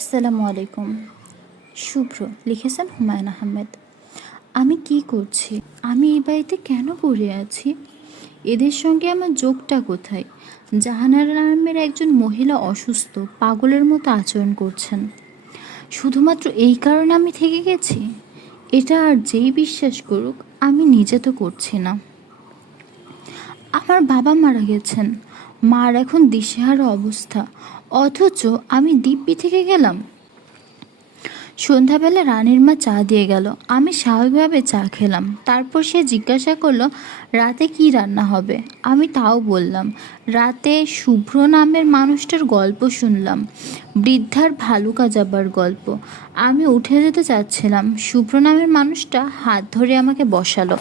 আসসালামু আলাইকুম। শুভ্র লিখেছেন হুমায়ুন আহমেদ। আমি কি করছি? আমি এই বাড়িতে কেন পড়ে আছি? এদের সঙ্গে আমার যোগটা কোথায়? জাহানারা নামের একজন মহিলা অসুস্থ, পাগলের মতো আচরণ করছেন। শুধুমাত্র এই কারণে আমি থেকে গেছি? এটা আর যেই বিশ্বাস করুক, আমি নিজে তো করছি না। আমার বাবা মারা গেছেন, মার এখন দিশেহারা অবস্থা, অথচ আমি দিব্যি থেকে গেলাম। সন্ধ্যাবেলা রানীর মা চা দিয়ে গেল। আমি স্বাভাবিকভাবে চা খেলাম। তারপর সে জিজ্ঞাসা করলো রাতে কি রান্না হবে। আমি তাও বললাম। রাতে শুভ্র নামের মানুষটার গল্প শুনলাম, বৃদ্ধার ভালুকা যাবার গল্প। আমি উঠে যেতে চাচ্ছিলাম, শুভ্র নামের মানুষটা হাত ধরে আমাকে বসালো।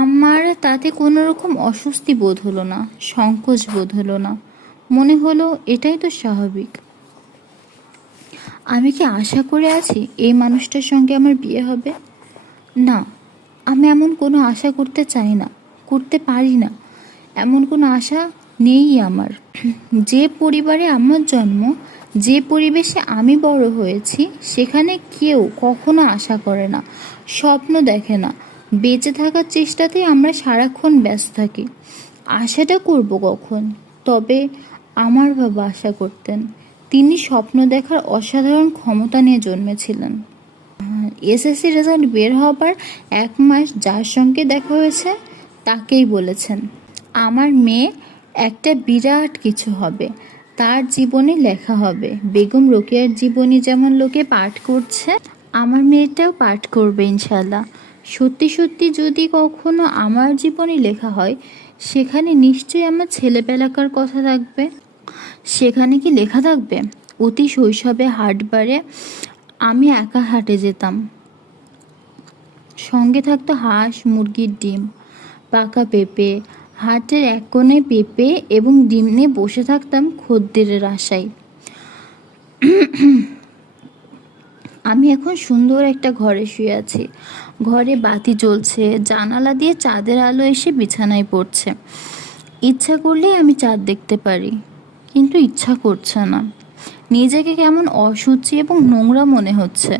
আমার তাতে কোনো রকম অস্বস্তি বোধ হলো না, সংকোচ বোধ হলো না। মনে হলো এটাই তো স্বাভাবিক। আমি কি আশা করে আছি এই মানুষটার সঙ্গে আমার বিয়ে হবে? না, আমি এমন কোনো আশা করতে চাই না, করতে পারি না। এমন কোনো আশা নেই আমার। যে পরিবারে আমার জন্ম, যে পরিবেশে আমি বড় হয়েছি, সেখানে কেউ কখনো আশা করে না, স্বপ্ন দেখে না। বেঁচে থাকার চেষ্টাতেই আমরা সারাক্ষণ ব্যস্ত থাকি। আশাটা করব কখন? তবে আমার বাবা আশা করতেন। তিনি স্বপ্ন দেখার অসাধারণ ক্ষমতা নিয়ে জন্মেছিলেন। এসএসসি রেজাল্ট বের হবার 1 মাস যার সঙ্গে দেখা হয়েছে তাকেই বলেছেন, আমার মেয়ে একটা বিরাট কিছু হবে, তার জীবনে লেখা হবে। বেগম রোকেয়ার জীবনী যেমন লোকে পাঠ করছে, আমার মেয়েটাও পাঠ করবে ইনশাল্লাহ। সত্যি সত্যি যদি কখনো আমার জীবনে লেখা হয়, সেখানে নিশ্চয়ই আমার ছেলেবেলাকার কথা থাকবে। সেখানে কি লেখা থাকবে, অতি শৈশবে হাটবারে আমি একা হাটে যেতাম, সঙ্গে থাকতো হাঁস, মুরগির ডিম, পাকা পেঁপে। হাটের এক কোণে পেঁপে এবং ডিম নিয়ে বসে থাকতাম খদ্দেরের আশায়। আমি এখন সুন্দর একটা ঘরে শুয়ে আছি। ঘরে বাতি জ্বলছে, জানালা দিয়ে চাঁদের আলো এসে বিছানায় পড়ছে। ইচ্ছা করলেই আমি চাঁদ দেখতে পারি, কিন্তু ইচ্ছা করছে না। নিজেকে কেমন অসুচি এবং নোংরা মনে হচ্ছে।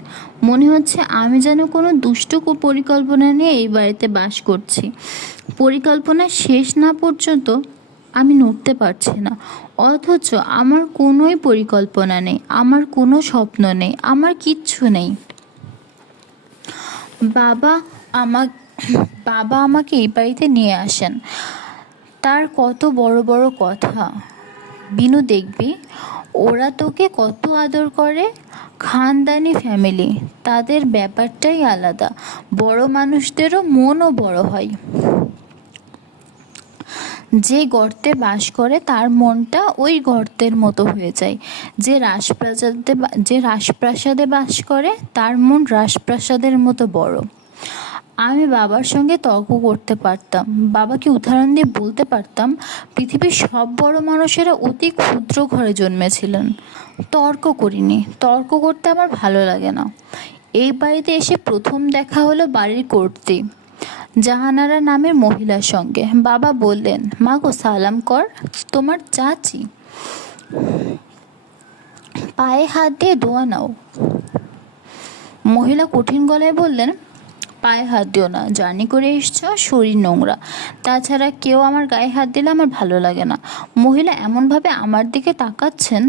মনে হচ্ছে আমি যেন কোনো দুষ্ট পরিকল্পনা নিয়ে এই বাড়িতে বাস করছি। পরিকল্পনা শেষ না পর্যন্ত আমি নড়তে পারছি না। অথচ আমার কোনোই পরিকল্পনা নেই, আমার কোনো স্বপ্ন নেই, আমার কিচ্ছু নেই। বাবা আমা বাবা আমাকে এই বাড়িতে নিয়ে আসেন। তার কত বড় বড় কথা। বিনু, দেখবি ওরা তোকে কত আদর করে। খানদানি ফ্যামিলি, তাদের ব্যাপারটাই আলাদা। বড় মানুষদেরও মনও বড় হয়। যে গর্তে বাস করে তার মনটা ওই গর্তের মতো হয়ে যায়। যে রাজপ্রাসাদে বাস করে তার মন রাজপ্রাসাদের মতো বড়। আমি বাবার সঙ্গে তর্ক করতে পারতাম, বাবাকে উদাহরণ দিয়ে বলতে পারতাম পৃথিবীর সব বড় মানুষেরা অতি ক্ষুদ্র ঘরে জন্মেছিলেন। তর্ক করিনি, তর্ক করতে আমার ভালো লাগে না। এই বাড়িতে এসে প্রথম দেখা হলো বাড়ির কর্ত্রী জাহানারা নামের মহিলার সঙ্গে। বাবা বললেন, মা গো সালাম কর, তোমার চাচি। পায়ে হাত দিয়ে দোয়া নাও। মহিলা কঠিন গলায় বললেন, পায়ে হাত দিও না, জার্নি করে এসছো, শরীর নোংরা। তাছাড়া কেউ আমার গায়ে হাত দিলে আমার ভালো লাগে না। মহিলা এমনভাবে আমার দিকে তাকাচ্ছেন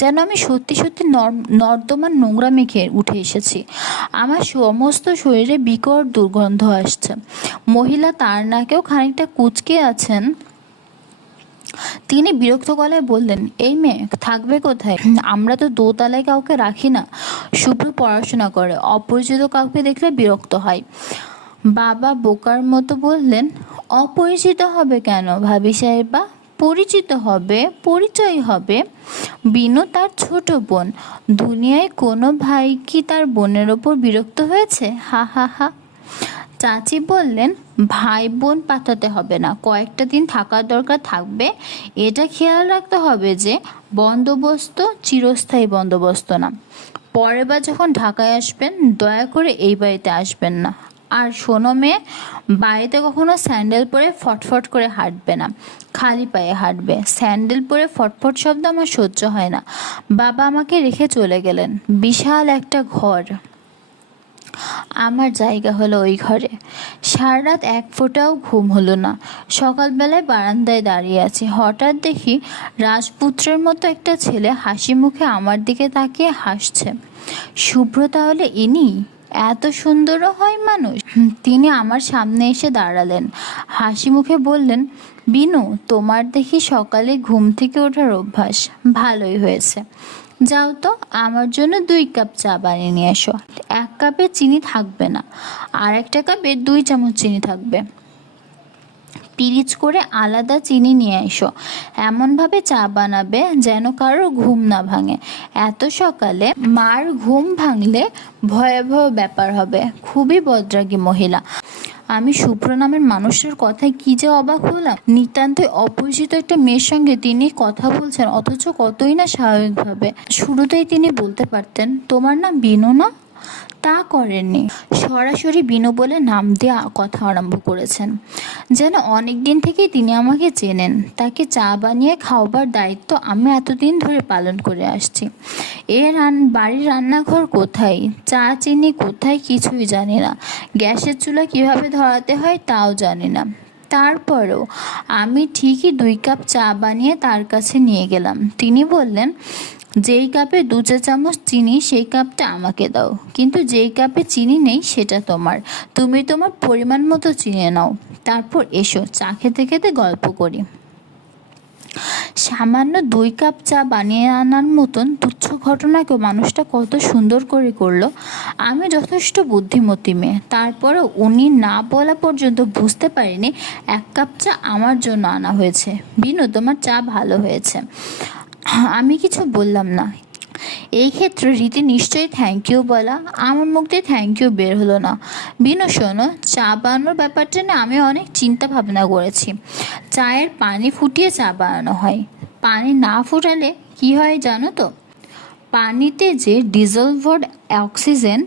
যেন আমি সত্যি সত্যি নর্দমার নোংরা মেখে উঠে এসেছি। আমার সমস্ত শরীরে বিকট দুর্গন্ধ আসছে। মহিলা তার নাকেও খানিকটা কুঁচকে আছেন। তিনি বিরক্ত গলায় বললেন, এই মেয়ে থাকবে কোথায়? আমরা তো দোতলায় কাউকে রাখি না। শুভ্র পড়াশোনা করে, অপরিচিত কাউকে দেখলে বিরক্ত হয়। বাবা বোকার মতো বললেন, অপরিচিত হবে কেন ভাবি সাহেবা? পরিচিত হবে, পরিচয় হবে। বিনু তার ছোট বোন। দুনিয়ায় কোনো ভাই কি তার বোনের ওপর বিরক্ত হয়েছে? হা হা হা। চাচি বললেন, ভাই বোন পাঠাতে হবে না, কয়েকটা দিন থাকার দরকার থাকবে। এটা খেয়াল রাখতে হবে যে বন্দোবস্ত চিরস্থায়ী বন্দোবস্ত না। পরের বার যখন ঢাকায় আসবেন, দয়া করে এই বাড়িতে আসবেন না। আর শোনো মেয়ে, বাড়িতে কখনো স্যান্ডেল পরে ফটফট করে হাঁটবে না, খালি পায়ে হাঁটবে। স্যান্ডেল পরে ফটফট শব্দ আমার সহ্য হয় না। বাবা আমাকে রেখে চলে গেলেন। বিশাল একটা ঘর, আমার জায়গা হলো ওই ঘরে। সারা রাত এক ফোঁটাও ঘুম হলো না। সকালবেলায় বারান্দায় দাঁড়িয়ে আছি, হঠাৎ দেখি রাজপুত্রের মতো একটা ছেলে হাসি মুখে আমার দিকে তাকিয়ে হাসছে। শুভ্র তাহলে ইনি? এত সুন্দরও হয় মানুষ? তিনি আমার সামনে এসে দাঁড়ালেন, হাসি মুখে বললেন, বিনু, তোমার দেখি সকালে ঘুম থেকে ওঠার অভ্যাস। ভালোই হয়েছে, যাও তো আমার জন্য 2 কাপ চা বানিয়ে নিয়ে এসো। 1 কাপে চিনি থাকবে না, আর একটা কাপে 2 চামচ চিনি থাকবে। পিরিচ করে আলাদা চিনি নিয়ে এসো। এমনভাবে চা বানাবে যেন কারোর ঘুম না ভাঙে। এত সকালে মার ঘুম ভাঙলে ভয়াবহ ব্যাপার হবে। খুবই বদরাগী মহিলা। আমি শুভ্র নামের মানুষের কথায় কি যে অবাক হলাম। নিতান্তই অপরিচিত একটা মেয়ের সঙ্গে তিনি কথা বলছেন, অথচ কতই না স্বাভাবিকভাবে। শুরুতেই তিনি বলতে পারতেন, তোমার নাম বিনু না? তা করেননি, সরাসরি বিনু বলে নাম দিয়ে কথা আরম্ভ করেছেন। যেন অনেক দিন থেকেই তিনি আমাকে চেনেন। তাকে চা বানিয়ে খাওয়াবার দায়িত্ব আমি এতদিন ধরে পালন করে আসছি। বাড়ির রান্নাঘর কোথায়, চা চিনি কোথায়, কিছুই জানি না। গ্যাসের চুলা কিভাবে ধরাতে হয় তাও জানি না। তারপরেও আমি ঠিকই 2 কাপ চা বানিয়ে তার কাছে নিয়ে গেলাম। তিনি বললেন, যেই কাপে 2 চা চামচ চিনি সেই কাপটা আমাকে দাও, কিন্তু যেই কাপে চিনি নেই সেটা তোমার। তুমি তোমার পরিমাণ মতো চিনি নাও, তারপর এসো চা খেতে খেতে গল্প করি। সামান্য 2 কাপ চা বানিয়ে আনার মতন তুচ্ছ ঘটনাকে মানুষটা কত সুন্দর করে করলো। আমি যথেষ্ট বুদ্ধিমতী মেয়ে, তারপরেও উনি না বলা পর্যন্ত বুঝতে পারিনি 1 কাপ চা আমার জন্য আনা হয়েছে। বিনু, তোমার চা ভালো হয়েছে। আমি কিছু বললাম না। এই ক্ষেত্রে রীতি নিশ্চয়ই থ্যাংক ইউ বলা। আমার মুখ দিয়ে থ্যাংক ইউ বের হলো না। বিনু শোনো, চা বানানোর ব্যাপারটা না আমি অনেক চিন্তা ভাবনা করেছি। চায়ের পানি ফুটিয়ে চা বানানো হয়। পানি না ফুটালে কি হয় জানো তো? পানিতে যে ডিজলভড অক্সিজেন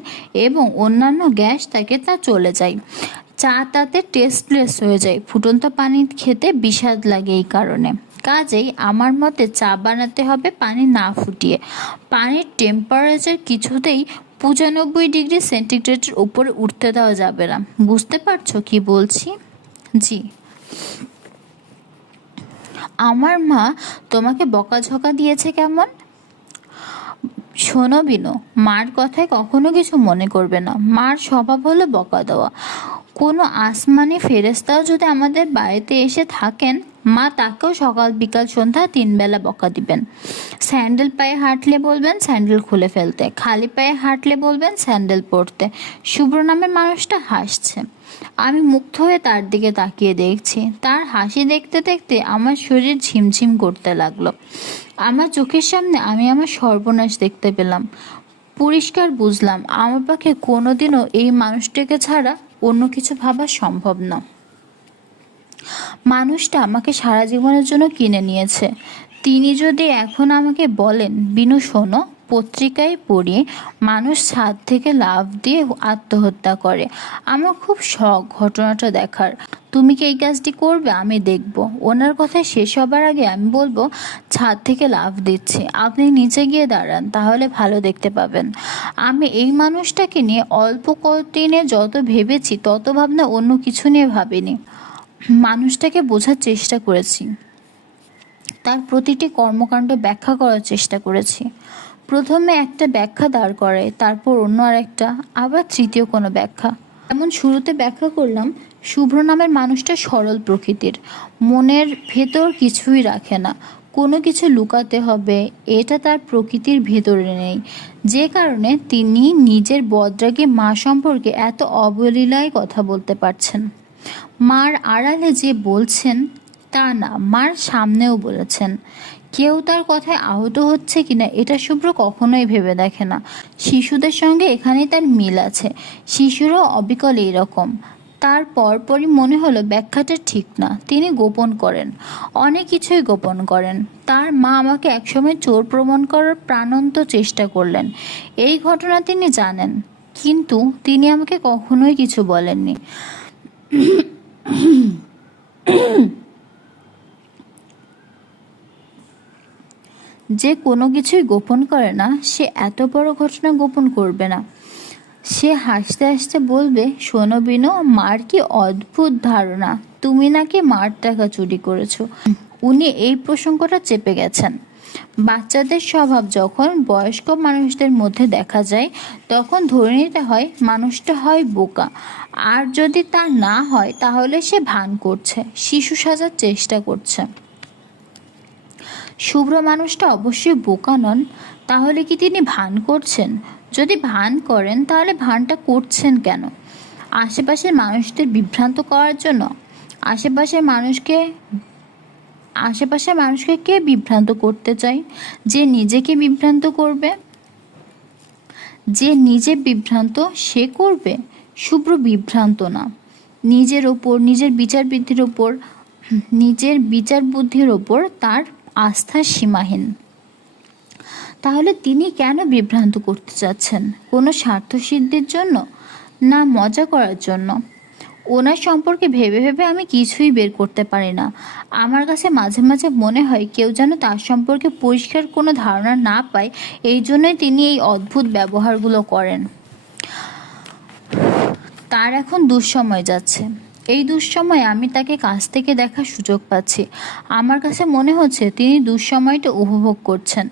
এবং অন্যান্য গ্যাস থাকে তা চলে যায়। চা তাতে টেস্টলেস হয়ে যায়। ফুটন্ত পানি খেতে বিস্বাদ লাগে এই কারণে। কাজেই আমার মতে চা বানাতে হবে পানি না ফুটিয়ে। পানির টেম্পারেচার কিছুতেই 95 ডিগ্রি সেন্টিগ্রেডের উপরে উঠতে দেওয়া যাবে না। বুঝতে পারছো কি বলছি? জি। আমার মা তোমাকে বকাঝকা দিয়েছে কেমন? শোনো বিনু, মার কথায় কখনো কিছু মনে করবে না। মার স্বভাব হলো বকা দেওয়া। কোনো আসমানি ফেরেস্তাও যদি আমাদের বাড়িতে এসে থাকেন, মা তাকেও সকাল বিকাল সন্ধ্যা 3 বেলা বকা দিবেন। স্যান্ডেল পায়ে হাঁটলে বলবেন স্যান্ডেল খুলে ফেলতে, খালি পায়ে হাঁটলে বলবেন স্যান্ডেল পরতে। শুভ্র নামের মানুষটা হাসছে। আমি মুগ্ধ হয়ে তার দিকে তাকিয়ে দেখছি। তার হাসি দেখতে দেখতে আমার শরীর ঝিমঝিম করতে লাগলো। আমার চোখের সামনে আমি আমার সর্বনাশ দেখতে পেলাম। পরিষ্কার বুঝলাম আমার পক্ষে কোনোদিনও এই মানুষটাকে ছাড়া অন্য কিছু ভাবা সম্ভব না। মানুষটা আমাকে সারা জীবনের জন্য কিনে নিয়েছে। তিনি যদি এখন আমাকে বলেন, বিনু শোনো, পত্রিকায় পড়ি মানুষ ছাদ থেকে লাফ দিয়ে আত্মহত্যা করে, আমার খুব শখ ঘটনাটা দেখার। তুমি কি এই কাজটি করবে? আমি দেখব। ওনার কথা শেষ হবার আগে আমি বলবো, ছাদ থেকে লাফ দিচ্ছি, আপনি নিচে গিয়ে দাঁড়ান, তাহলে ভালো দেখতে পাবেন। আমি এই মানুষটাকে নিয়ে অল্প কদিনে যত ভেবেছি তত ভাবনা অন্য কিছু নিয়ে ভাবিনি। মানুষটাকে বোঝার চেষ্টা করেছি, তার প্রতিটি কর্মকাণ্ড ব্যাখ্যা করার চেষ্টা করেছি। প্রথমে একটা ব্যাখ্যা দাঁড় করায়, তারপর অন্য আরেকটা, আবার তৃতীয় কোনো ব্যাখ্যা। যেমন শুরুতে ব্যাখ্যা করলাম, শুভ্র নামের মানুষটা সরল প্রকৃতির, মনের ভেতর কিছুই রাখে না, কোনো কিছু লুকাতে হবে এটা তার প্রকৃতির ভেতরে নেই। যে কারণে তিনি নিজের বদরাগী মা সম্পর্কে এত অবলীলায় কথা বলতে পারছেন। মার আড়ালে যে বলছেন তা না, মার সামনেও বলেছেন। কেউ তার কথায় আহত হচ্ছে কিনা এটা শুভ্র কখনোই ভেবে দেখে না। শিশুদের সঙ্গে এখানেই তার মিল আছে। শিশুরাও অবিকল এইরকম। তার পরপরই মনে হলো ব্যাখ্যাটা ঠিক না। তিনি গোপন করেন, অনেক কিছুই গোপন করেন। তার মা আমাকে একসময় চোর প্রমাণ করার প্রাণান্ত চেষ্টা করলেন। এই ঘটনা তিনি জানেন, কিন্তু তিনি আমাকে কখনোই কিছু বলেননি। যে কোনো কিছুই গোপন করে না, সে এত বড় ঘটনা গোপন করবে না। সে হাসতে হাসতে বলবে, শোনো বিনু, মার কি অদ্ভুত ধারণা, তুমি নাকি মার টাকা চুরি করেছো। উনি এই প্রসঙ্গটা চেপে গেছেন। বাচ্চাদের স্বভাব যখন বয়স্ক মানুষদের মধ্যে দেখা যায়, তখন ধরে নিতে হয় মানুষটা হয় বোকা, আর যদি তা না হয় তাহলে সে ভান করছে, শিশু সাজার চেষ্টা করছে। শুভ্র মানুষটা অবশ্যই বোকা নন। তাহলে কি তিনি ভান করছেন? যদি ভান করেন তাহলে ভানটা করছেন কেন? আশেপাশের মানুষদের বিভ্রান্ত করার জন্য? আশেপাশের মানুষকে কে বিভ্রান্ত করতে চায়? যে নিজেকে বিভ্রান্ত করবে। যে নিজে বিভ্রান্ত সে করবে। শুভ্র বিভ্রান্ত না। নিজের ওপর, নিজের বিচার বুদ্ধির ওপর তার আস্থা সীমাহীন। তাহলে তিনি কেন বিভ্রান্ত করতে চাচ্ছেন? কোনো স্বার্থসিদ্ধির জন্য, না মজা করার জন্য? ওনার সম্পর্কে ভেবে ভেবে আমি কিছুই বের করতে পারি না। আমার কাছে মাঝে মাঝে মনে হয় কেউ যেন তার সম্পর্কে পরিষ্কার কোনো ধারণা না পায়, এই জন্যই তিনি এই অদ্ভুত ব্যবহারগুলো করেন। তার এখন দুঃসময় যাচ্ছে। এই দুঃসময়ে আমি তাকে কাছ থেকে দেখার সুযোগ পাচ্ছি। আমার কাছে মনে হচ্ছে তিনি দুঃসময়টা উপভোগ করছেন।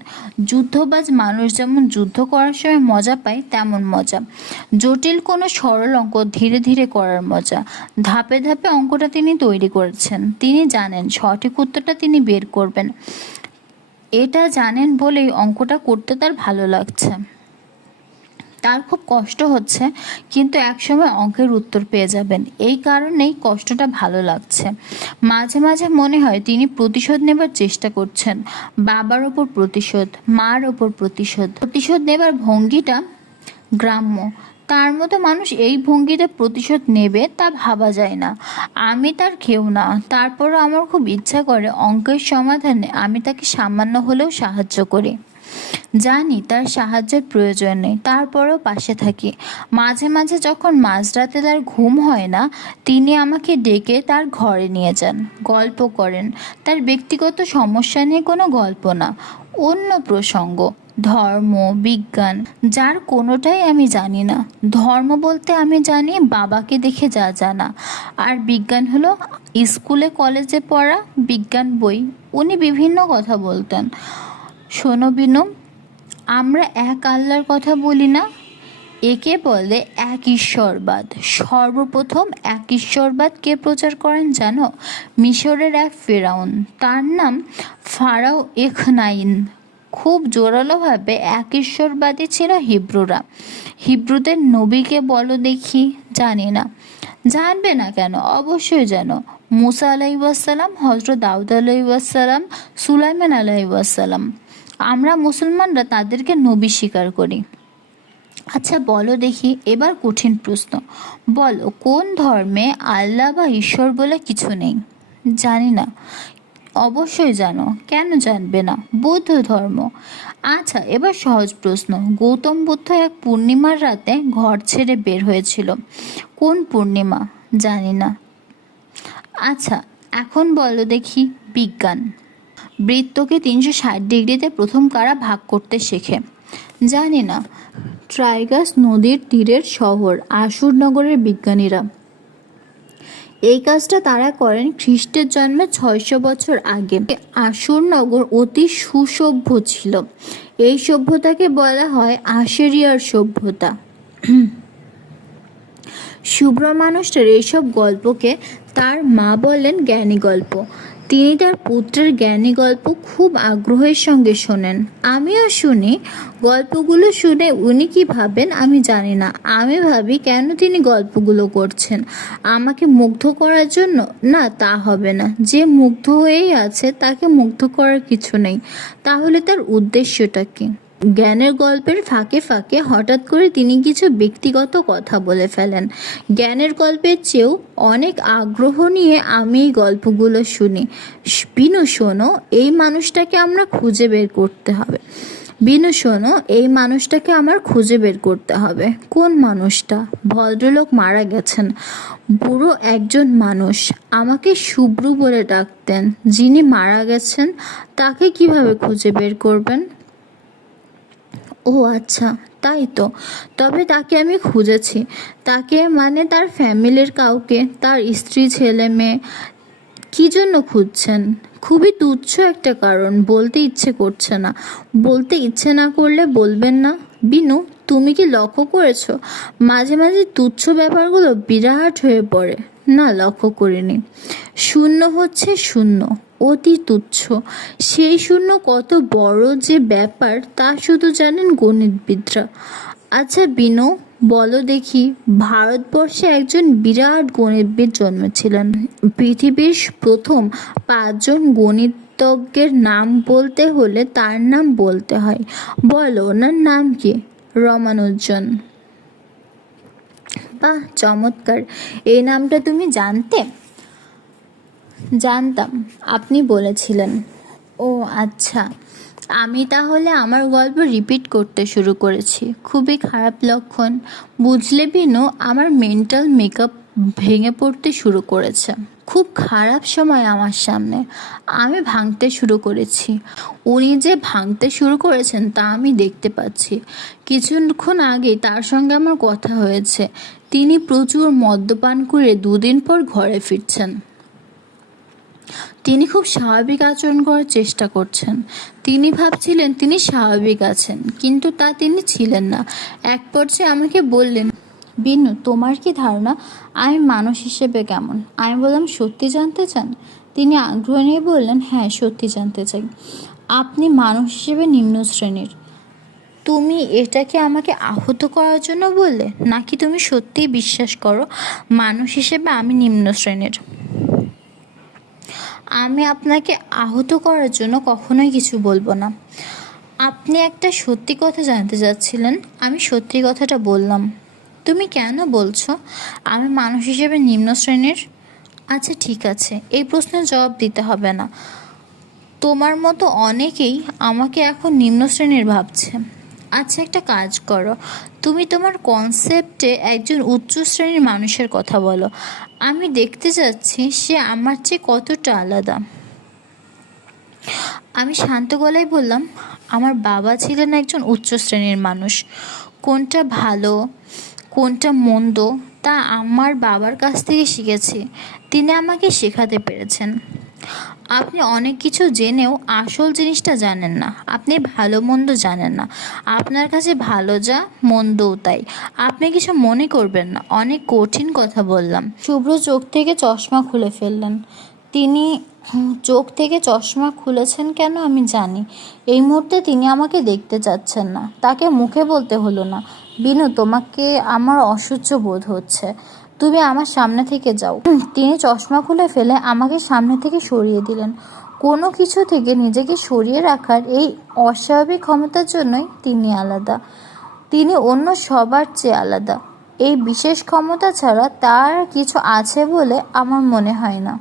যুদ্ধবাজ মানুষ যেমন যুদ্ধ করার সময় মজা পায়, তেমন মজা। জটিল কোনো সরল অঙ্ক ধীরে ধীরে করার মজা। ধাপে ধাপে অঙ্কটা তিনি তৈরি করেছেন। তিনি জানেন সঠিক উত্তরটা তিনি বের করবেন। এটা জানেন বলেই অঙ্কটা করতে তার ভালো লাগছে। তার খুব কষ্ট হচ্ছে, কিন্তু একসময় অঙ্কের উত্তর পেয়ে যাবেন, এই কারণেই কষ্টটা ভালো লাগছে। মাঝে মাঝে মনে হয় তিনি প্রতিশোধ নেবার চেষ্টা করছেন। বাবার ওপর প্রতিশোধ, মার ওপর প্রতিশোধ নেবার ভঙ্গিটা গ্রাম্য। তার মতো মানুষ এই ভঙ্গিতে প্রতিশোধ নেবে তা ভাবা যায় না। আমি তার কেউ না, তারপরও আমার খুব ইচ্ছা করে অঙ্কের সমাধানে আমি তাকে সামান্য হলেও সাহায্য করি। জানি তার সাহায্যের প্রয়োজন নেই, তারপরেও পাশে থাকি। মাঝে মাঝে যখন মাঝরাতে তার ঘুম হয় না, তিনি আমাকে ডেকে তার ঘরে নিয়ে যান, গল্প করেন। তার ব্যক্তিগত সমস্যা নিয়ে কোনো গল্প না, অন্য প্রসঙ্গ, ধর্ম, বিজ্ঞান, যার কোনোটাই আমি জানি না। ধর্ম বলতে আমি জানি বাবাকে দেখে যা জানা, আর বিজ্ঞান হলো স্কুলে কলেজে পড়া বিজ্ঞান বই। উনি বিভিন্ন কথা বলতেন। শোনো বিনু, আমরা এক আল্লাহর কথা বলি না, একে বলে এক ঈশ্বরবাদ। সর্বপ্রথম এক ঈশ্বরবাদ কে প্রচার করেন জানো? মিশরের এক ফেরাউন, তার নাম ফারাও এখনাইন। খুব জোরালোভাবে এক ঈশ্বরবাদী ছিল হিব্রুরা। হিব্রুদের নবীকে বলো দেখি। জানি না। জানবে না কেন? অবশ্যই জানো। মুসা আলাইহিসসালাম, হজরত দাউদ আলাইহিসসালাম, সুলাইমান আলাইহিসসালাম। আমরা মুসলমানরা তাদেরকে নবী স্বীকার করি। আচ্ছা বলো দেখি, এবার কঠিন প্রশ্ন, বলো কোন ধর্মে আল্লাহ বা ঈশ্বর বলে কিছু নেই? জানি না। অবশ্যই জানো, কেন জানবে না? বৌদ্ধ ধর্ম। আচ্ছা এবার সহজ প্রশ্ন, গৌতম বুদ্ধ এক পূর্ণিমার রাতে ঘর ছেড়ে বের হয়েছিল, কোন পূর্ণিমা? জানি না। আচ্ছা এখন বলো দেখি, বিজ্ঞান। বৃত্তকে 360 ডিগ্রিতে প্রথম কারা ভাগ করতে শেখে? জানি না। ট্রাইগাস নদীর তীরের শহর আসুরনগরের বিজ্ঞানীরা। এই কাজটা তারা করেন খ্রিস্টের জন্মে 600 বছর আগে। আসুরনগর অতি সুসভ্য ছিল। এই সভ্যতাকে বলা হয় আশেরিয়ার সভ্যতা। শুভ্র মানুষটার এইসব গল্পকে তার মা বলেন জ্ঞানী গল্প। তিনি তার পুত্রের জ্ঞানী গল্প খুব আগ্রহের সঙ্গে শোনেন। আমিও শুনি। গল্পগুলো শুনে উনি কি ভাবেন আমি জানি না। আমি ভাবি কেন তিনি গল্পগুলো করছেন? আমাকে মুগ্ধ করার জন্য? না, তা হবে না। যে মুগ্ধ হয়েই আছে তাকে মুগ্ধ করার কিছু নেই। তাহলে তার উদ্দেশ্যটা কি? জ্ঞানের গল্পের ফাঁকে ফাঁকে হঠাৎ করে তিনি কিছু ব্যক্তিগত কথা বলে ফেলেন। জ্ঞানের গল্পের চেয়েও অনেক আগ্রহ নিয়ে আমি এই গল্পগুলো শুনি। বিনু শোনো, এই মানুষটাকে আমরা খুঁজে বের করতে হবে। বিনু শোনো, এই মানুষটাকে আমার খুঁজে বের করতে হবে। কোন মানুষটা? ভদ্রলোক মারা গেছেন, বুড়ো একজন মানুষ, আমাকে শুভ্রু বলে ডাকতেন। যিনি মারা গেছেন তাকে কিভাবে খুঁজে বের করবেন? ও আচ্ছা, তাই তো। তবে তাকে আমি খুঁজেছি। তাকে মানে তার ফ্যামিলির কাউকে, তার স্ত্রী ছেলে মেয়ে। কি জন্য খুঁজছেন? খুবই তুচ্ছ একটা কারণ, বলতে ইচ্ছে করছে না। বলতে ইচ্ছে না করলে বলবেন না। বিনু, তুমি কি লক্ষ্য করেছো মাঝে মাঝে তুচ্ছ ব্যাপারগুলো বিরাট হয়ে পড়ে? না, লক্ষ্য করিনি। শূন্য হচ্ছে শূন্য, অতি তুচ্ছ। সেই শূন্য কত বড় যে ব্যাপার তা শুধু জানেন গণিতবিদরা। আচ্ছা বিনু, বলো দেখি, ভারতবর্ষে একজন বিরাট গণিতবিদ জন্মেছিলেন। পৃথিবীর প্রথম 5 জন গণিতজ্ঞের নাম বলতে হলে তার নাম বলতে হয়। বলো, ওনার নাম কি? রমানুজন। বাহ, চমৎকার! এই নামটা তুমি জানতে? জানতাম, আপনি বলেছিলেন। ও আচ্ছা, আমি তাহলে আমার গল্প রিপিট করতে শুরু করেছি। খুবই খারাপ লক্ষণ, বুঝলে বিনু। আমার মেন্টাল মেকআপ ভেঙে পড়তে শুরু করেছে। খুব খারাপ সময় আমার সামনে। আমি ভাঙতে শুরু করেছি। উনি যে ভাঙতে শুরু করেছেন তা আমি দেখতে পাচ্ছি। কিছুক্ষণ আগে তার সঙ্গে আমার কথা হয়েছে। তিনি প্রচুর মদ্যপান করে 2 দিন পর ঘরে ফিরছেন। তিনি খুব স্বাভাবিক আচরণ করার চেষ্টা করছেন। তিনি ভাবছিলেন তিনি স্বাভাবিক আছেন, কিন্তু তা তিনি ছিলেন না। এক পর্যায়ে আমাকে বললেন, বিনু, তোমার কি ধারণা আমি মানুষ হিসেবে কেমন? আমি বললাম, সত্যি জানতে চান? তিনি আগ্রহ নিয়ে বললেন, হ্যাঁ, সত্যি জানতে চাই। আপনি মানুষ হিসেবে নিম্ন শ্রেণীর। তুমি এটাকে আমাকে আহত করার জন্য বললে, নাকি তুমি সত্যিই বিশ্বাস করো মানুষ হিসেবে আমি নিম্ন শ্রেণীর? আমি আপনাকে আহত করার জন্য কখনোই কিছু বলবো না। আপনি একটা সত্যি কথা জানতে চাচ্ছিলেন, আমি সত্যি কথাটা বললাম। তুমি কেন বলছো আমি মানুষ হিসেবে নিম্ন শ্রেণীর? আচ্ছা ঠিক আছে, এই প্রশ্নের জবাব দিতে হবে না। তোমার মতো অনেকেই আমাকে এখন নিম্ন শ্রেণীর ভাবছে। আচ্ছা, একটা কাজ করো, তুমি তোমার কনসেপ্টে একজন উচ্চ শ্রেণীর মানুষের কথা বলো। আমি দেখতে চাচ্ছি সে আমার চেয়ে কতটা আলাদা। আমি শান্ত গলায় বললাম, আমার বাবা ছিলেন একজন উচ্চ শ্রেণীর মানুষ। কোনটা ভালো কোনটা মন্দ তা আমার বাবার কাছ থেকে শিখেছি। তিনি আমাকে শেখাতে পেরেছেন। আপনি অনেক কিছু জেনেও আসল জিনিসটা জানেন না। আপনি ভালো মন্দ জানেন না। আপনার কাছে ভালো যা, মন্দও তাই। আপনি কিছু মনে করবেন না, অনেক কঠিন কথা বললাম। শুভ্র চোখ থেকে চশমা খুলে ফেললেন। তিনি চোখ থেকে চশমা খুলেছেন কেন আমি জানি। এই মুহূর্তে তিনি আমাকে দেখতে চাচ্ছেন না। তাকে মুখে বলতে হলো না, বিনু, তোমাকে আমার অসহ্য বোধ হচ্ছে, তুমি আমার সামনে থেকে যাও। তিনি চশমা খুলে ফেলে আমাকে সামনে থেকে সরিয়ে দিলেন। কোনো কিছু থেকে নিজেকে সরিয়ে রাখার এই অস্বাভাবিক ক্ষমতার জন্যই তিনি আলাদা। তিনি অন্য সবার চেয়ে আলাদা। এই বিশেষ ক্ষমতা ছাড়া তার কিছু আছে বলে আমার মনে হয় না।